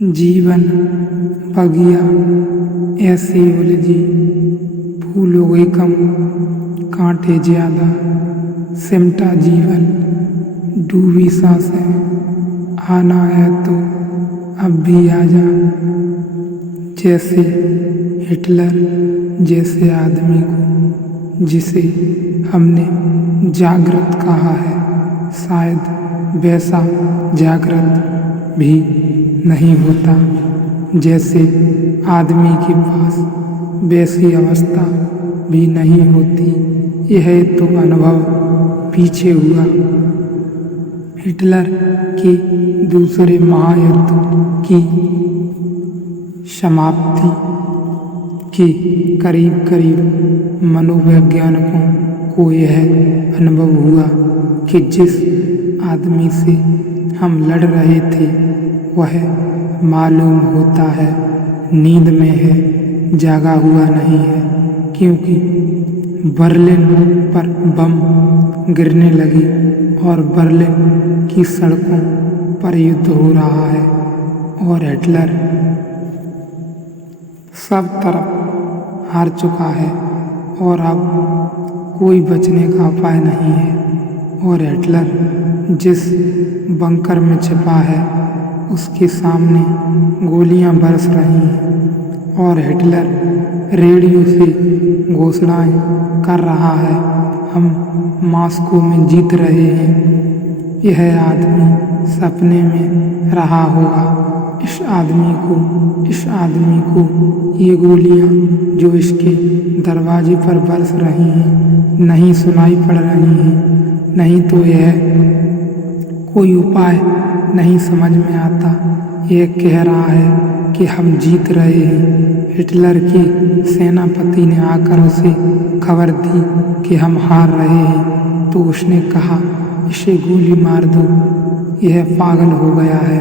जीवन बगिया ऐसे उलझी, फूल हो गई कम कांटे ज्यादा, सिमटा जीवन डूबी सांसें, आना है तो अब भी आजा। जैसे हिटलर जैसे आदमी को जिसे हमने जागृत कहा है, शायद वैसा जागृत भी नहीं होता जैसे आदमी के पास वैसी अवस्था भी नहीं होती। यह तो अनुभव पीछे हुआ हिटलर के दूसरे महायुद्ध की समाप्ति के करीब करीब मनोवैज्ञानिकों को यह अनुभव हुआ कि जिस आदमी से हम लड़ रहे थे वह मालूम होता है नींद में है, जागा हुआ नहीं है, क्योंकि बर्लिन पर बम गिरने लगी और बर्लिन की सड़कों पर युद्ध हो रहा है और हिटलर सब तरफ हार चुका है और अब कोई बचने का उपाय नहीं है। और हिटलर जिस बंकर में छिपा है उसके सामने गोलियां बरस रही हैं और हिटलर रेडियो से घोषणाएं कर रहा है, हम मॉस्को में जीत रहे हैं। यह आदमी सपने में रहा होगा। इस आदमी को ये गोलियां जो इसके दरवाजे पर बरस रही हैं नहीं सुनाई पड़ रही हैं, नहीं तो यह कोई उपाय नहीं समझ में आता। यह कह रहा है कि हम जीत रहे हैं। हिटलर के सेनापति ने आकर उसे खबर दी कि हम हार रहे हैं, तो उसने कहा इसे गोली मार दो, यह पागल हो गया है,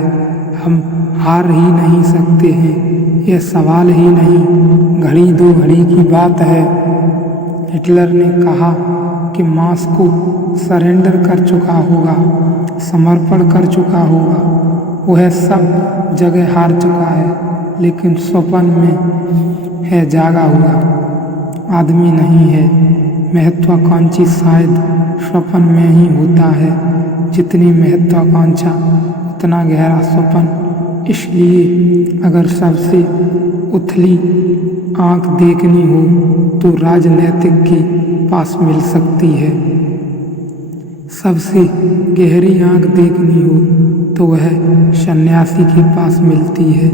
हम हार ही नहीं सकते हैं, यह सवाल ही नहीं, घड़ी दो घड़ी की बात है। हिटलर ने कहा कि मॉस्को सरेंडर कर चुका होगा, समर्पण कर चुका होगा, वह सब जगह हार चुका है, लेकिन स्वप्न में है जागा हुआ आदमी नहीं है। महत्वाकांक्षी शायद स्वप्न में ही होता है, जितनी महत्वाकांक्षा उतना गहरा स्वप्न। इसलिए अगर सबसे उथली आंख देखनी हो तो राजनीतिक के पास मिल सकती है, सबसे गहरी आंख देखनी हो तो वह सन्यासी के पास मिलती है,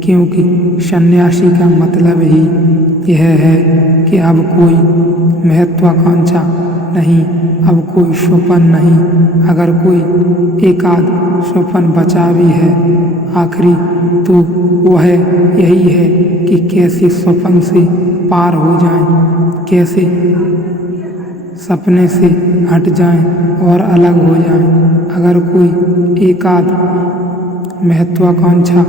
क्योंकि सन्यासी का मतलब ही यह है कि अब कोई महत्वाकांक्षा नहीं, अब कोई स्वप्न नहीं। अगर कोई एकाध स्वप्न बचा भी है आखिरी, तो वह यही है कि कैसे स्वप्न से पार हो जाएं, कैसे सपने से हट जाएं और अलग हो जाएं। अगर कोई एकाध महत्वाकांक्षा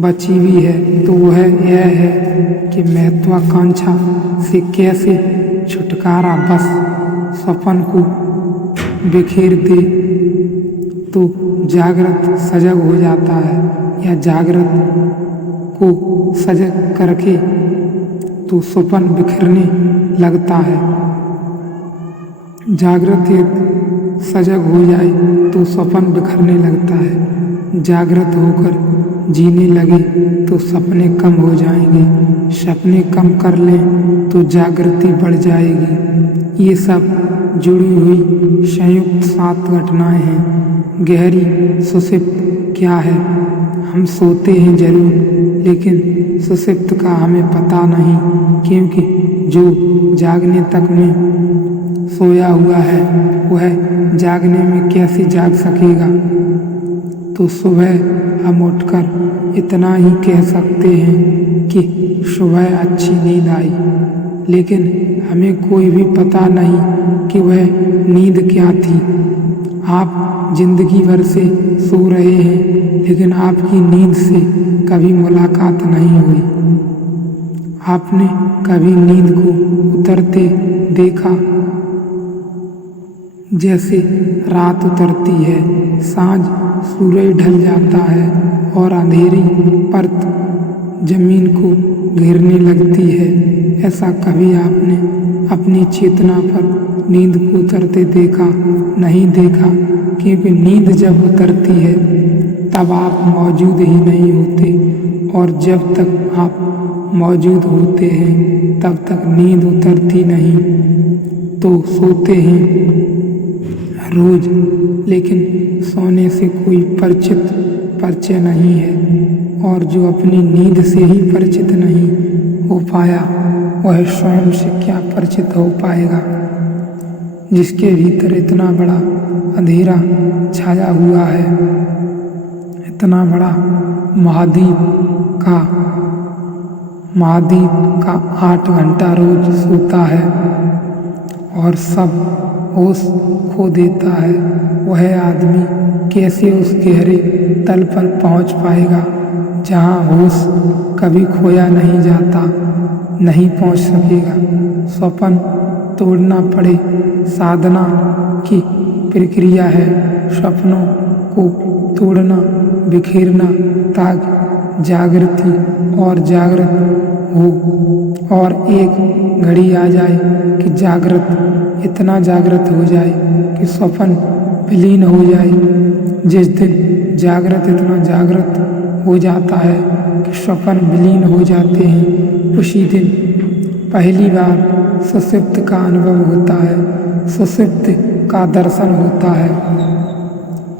बची हुई है तो वह यह है कि महत्वाकांक्षा से कैसे छुटकारा, बस स्वप्न को बिखेर दे तो जागृत सजग हो जाता है, या जागृत को सजग करके तो स्वप्न बिखरने लगता है। जागृत एक सजग हो जाए तो स्वप्न बिखरने लगता है, जागृत होकर जीने लगे तो सपने कम हो जाएंगे, सपने कम कर लें तो जागृति बढ़ जाएगी। ये सब जुड़ी हुई संयुक्त 7 घटनाएं हैं। गहरी सुषुप्ति क्या है? हम सोते हैं जरूर, लेकिन सुषुप्ति का हमें पता नहीं, क्योंकि जो जागने तक में सोया हुआ है वह जागने में कैसे जाग सकेगा। तो सुबह हम उठकर इतना ही कह सकते हैं कि सुबह अच्छी नींद आई, लेकिन हमें कोई भी पता नहीं कि वह नींद क्या थी। आप जिंदगी भर से सो रहे हैं, लेकिन आपकी नींद से कभी मुलाकात नहीं हुई। आपने कभी नींद को उतरते देखा? जैसे रात उतरती है, सांझ सूरज ढल जाता है और अंधेरी परत जमीन को घेरने लगती है। ऐसा कभी आपने अपनी चेतना पर नींद को उतरते देखा नहीं देखा, क्योंकि नींद जब उतरती है तब आप मौजूद ही नहीं होते, और जब तक आप मौजूद होते हैं तब तक नींद उतरती नहीं। तो सोते हैं रोज, लेकिन सोने से कोई परिचय नहीं है, और जो अपनी नींद से ही परिचित नहीं हो पाया वह स्वयं से क्या परिचित हो पाएगा, जिसके भीतर इतना बड़ा अंधेरा छाया हुआ है, इतना बड़ा महाद्वीप का 8 घंटा रोज सोता है और सब होश खो देता है। वह आदमी कैसे उस गहरे तल पर पहुंच पाएगा जहां होश कभी खोया नहीं जाता? नहीं पहुंच सकेगा। स्वप्न तोड़ना पड़े साधना की प्रक्रिया है। सपनों को तोड़ना, बिखेरना, ताकि जागृति और जागृत हो, और एक घड़ी आ जाए कि जागृत इतना जागृत हो जाए कि स्वप्न विलीन हो जाए। जिस दिन जागृत इतना जागृत हो जाता है कि स्वप्न विलीन हो जाते हैं, उसी दिन पहली बार सुषुप्त का अनुभव होता है, सुषुप्त का दर्शन होता है।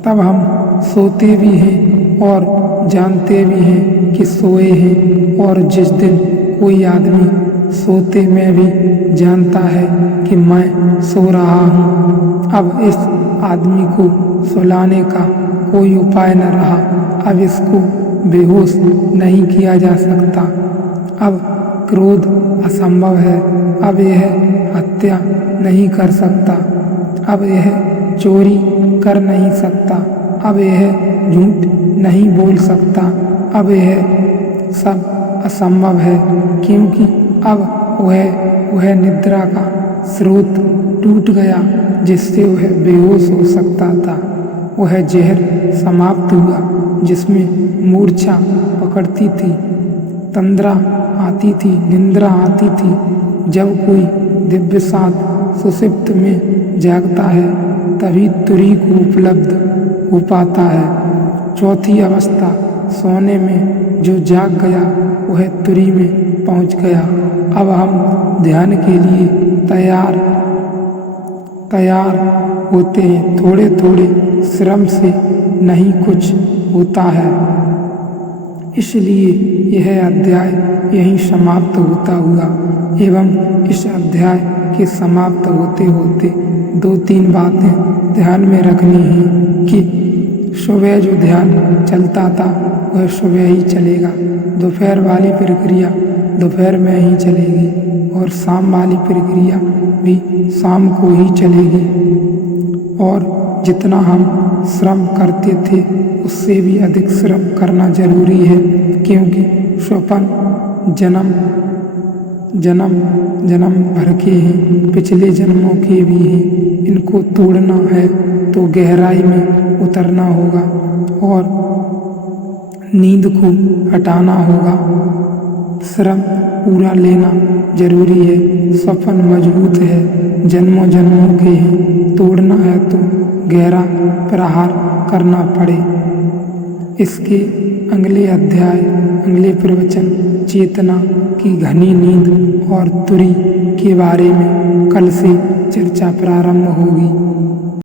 तब हम सोते भी हैं और जानते भी हैं कि सोए हैं, और जिस दिन कोई आदमी सोते में भी जानता है कि मैं सो रहा हूँ, अब इस आदमी को सुलाने का कोई उपाय न रहा। अब इसको बेहोश नहीं किया जा सकता। अब क्रोध असंभव है। अब यह हत्या नहीं कर सकता। अब यह चोरी कर नहीं सकता। अब यह झूठ नहीं बोल सकता। अब यह सब असंभव है, क्योंकि अब वह निद्रा का स्रोत टूट गया जिससे वह बेहोश हो सकता था। वह जहर समाप्त हुआ जिसमें मूर्छा पकड़ती थी, तंद्रा आती थी, निंद्रा आती थी। जब कोई दिव्य साध सुषुप्त में जागता है तभी तुरी को उपलब्ध हो पाता है। चौथी अवस्था सोने में जो जाग गया वह तुरी में पहुंच गया। अब हम ध्यान के लिए तैयार होते हैं। थोड़े थोड़े श्रम से नहीं कुछ होता है, इसलिए यह अध्याय यहीं समाप्त होता हुआ। एवं इस अध्याय के समाप्त होते होते 2-3 बातें ध्यान में रखनी है कि सुबह जो ध्यान चलता था वह सुबह ही चलेगा, दोपहर वाली प्रक्रिया दोपहर में ही चलेगी, और शाम वाली प्रक्रिया भी शाम को ही चलेगी। और जितना हम श्रम करते थे उससे भी अधिक श्रम करना जरूरी है, क्योंकि स्वप्न जन्म भर के हैं, पिछले जन्मों के भी हैं। इनको तोड़ना है तो गहराई में उतरना होगा और नींद को हटाना होगा। श्रम पूरा लेना जरूरी है। स्वप्न मजबूत है, जन्मों जन्मों के हैं, तोड़ना है तो गहरा प्रहार करना पड़े। इसके अगले अध्याय, अगले प्रवचन चेतना की घनी नींद और तुरी के बारे में कल से चर्चा प्रारंभ होगी।